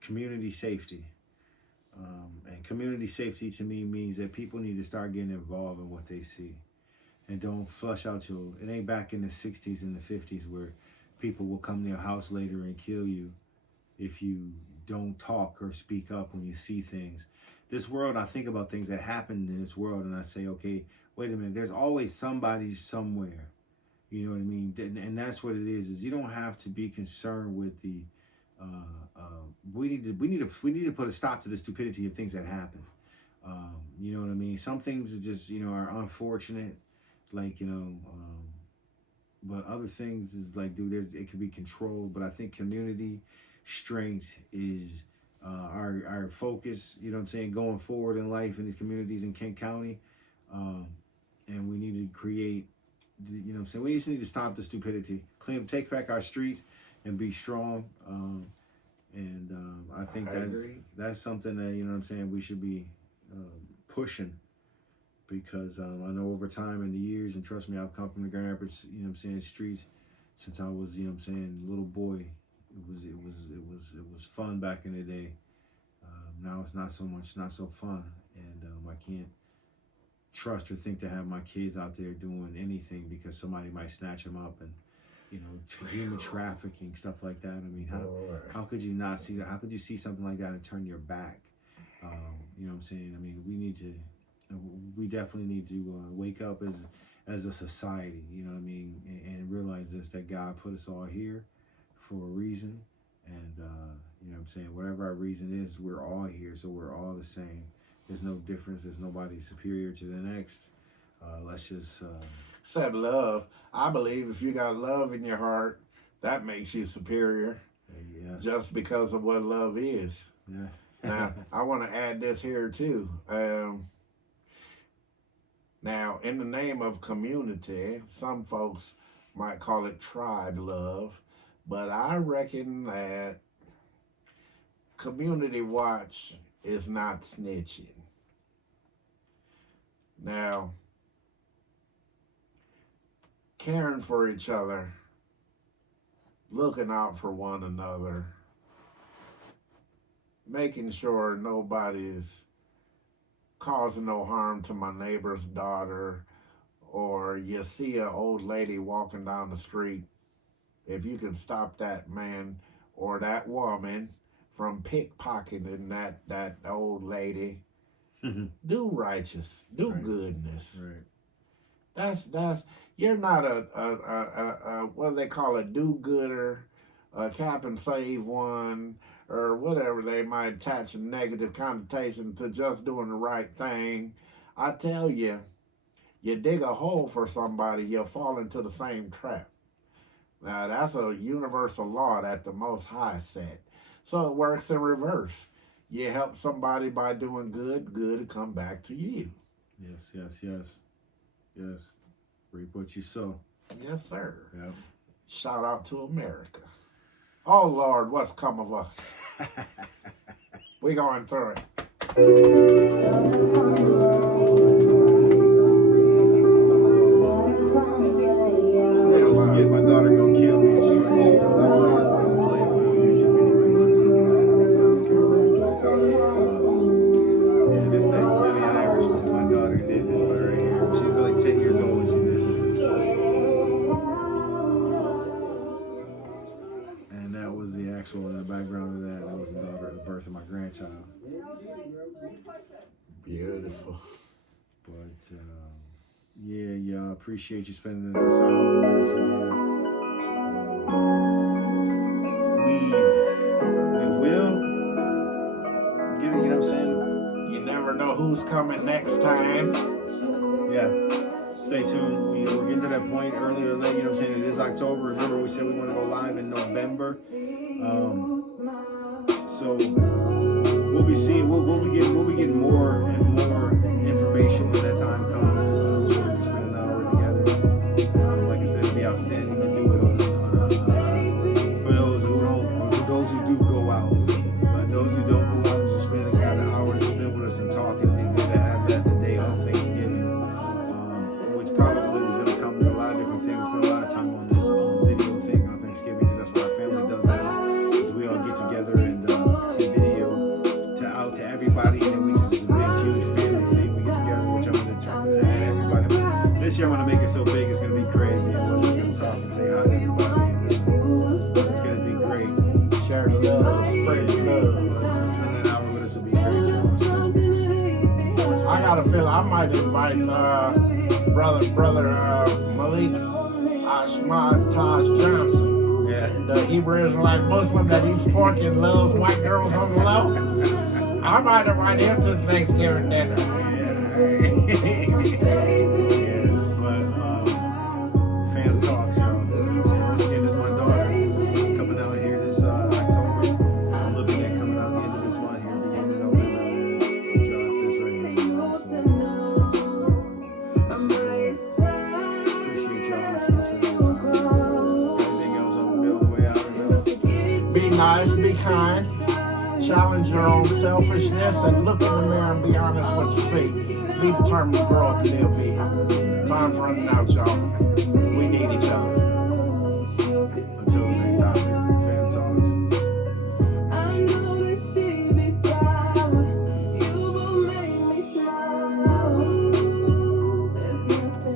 community safety. And community safety to me means that people need to start getting involved in what they see, and don't flush out your. It ain't back in the 60s and the 50s where people will come to your house later and kill you if you don't talk or speak up when you see things. This world, I think about things that happened in this world, and I say, okay, wait a minute, there's always somebody somewhere. You know what I mean? And that's what it is you don't have to be concerned with the, we need to put a stop to the stupidity of things that happen. You know what I mean? Some things are just, you know, are unfortunate, like, you know, but other things is like, dude, it can be controlled. But I think community strength is our focus, you know what I'm saying, going forward in life in these communities in Kent County. And we need to create, you know what I'm saying, we just need to stop the stupidity, take back our streets and be strong. I think that's something that, you know what I'm saying, we should be pushing, because I know over time and the years, and trust me, I've come from the Grand Rapids, you know what I'm saying, streets since I was, you know what I'm saying, little boy. It was fun back in the day. Now it's not so much, not so fun, and I can't trust or think to have my kids out there doing anything because somebody might snatch them up, and, you know, human trafficking, stuff like that. I mean, how could you not see that? How could you see something like that and turn your back? You know what I'm saying? I mean, we definitely need to wake up as a society, you know what I mean, and realize this, that God put us all here for a reason. And, you know what I'm saying, whatever our reason is, we're all here, so we're all the same. There's no difference. There's nobody superior to the next. Let's just... Said love. I believe if you got love in your heart, that makes you superior. Yeah. Just because of what love is. Yeah. Now, I want to add this here too. Now, in the name of community, some folks might call it tribe love, but I reckon that community watch is not snitching. Now, caring for each other, looking out for one another, making sure nobody's causing no harm to my neighbor's daughter, or you see an old lady walking down the street, if you can stop that man or that woman from pickpocketing that old lady. Mhm. Do righteous, do Right. goodness. Right. That's you're not a what do they call a do-gooder, a cap and save one, or whatever they might attach a negative connotation to just doing the right thing. I tell you, you dig a hole for somebody, you'll fall into the same trap. Now that's a universal law that the Most High said. So it works in reverse. You help somebody by doing good, good will come back to you. Yes, yes, yes. Yes. Reap what you sow. Yes, sir. Yep. Shout out to America. Oh Lord, what's come of us? We going through it. Little skit, my daughter gonna kill me. She knows I play this, but I'm gonna play it on YouTube anyway, so she can mad at me. Yeah, this thing Billie Irish, man. My daughter did this one right here. She was like 10 years old when she did it. And that was the actual in the background of that. That was the daughter, the birth of my grandchild. Beautiful. But yeah, appreciate you spending this hour with us again. We will get it, you know what I'm saying? You never know who's coming next time. Yeah. Stay tuned. We're getting to that point earlier or late, you know what I'm saying? It is October. Remember we said we want to go live in November. So we'll be seeing we'll be getting more and more information when that time comes. I'm sure we can spend an hour together. Like I said, it'd be outstanding to do it on for those who do go out. But those who don't go out and just spend an hour to spend with us and talk, and be good to have that the day of Thanksgiving. Which probably was going to come to a lot of different things. Spend a lot of time on this video thing on Thanksgiving because that's what our family does now. Is we all get together and see video out to everybody, and then we just, it's a big, huge family thing. We get together, which I'm going to try to add everybody. But this year I'm going to make it so big, it's going to be crazy. And we're just going to talk and say hi to everybody. And, it's going to be great. Share the love, spread the love. Spend that hour with us will be great, y'all. So, I got a feeling I might invite brother Malik Ahmad Taj Johnson, yeah. the Hebrew Israelite Muslim that eats pork and loves white girls on the low. I might invite him to Thanksgiving dinner. Yeah, but Fam Talks, y'all. Once again, this is my daughter coming out here this October. I'm looking at coming out the end of this month here, beginning of November. Man. Drop this right here. Appreciate y'all. Anything else on the bill on the way out? Be nice, be kind, challenge your own selfishness, and look in the mirror and be honest with what you see. Be determined to grow up and live big. Time's running out, y'all.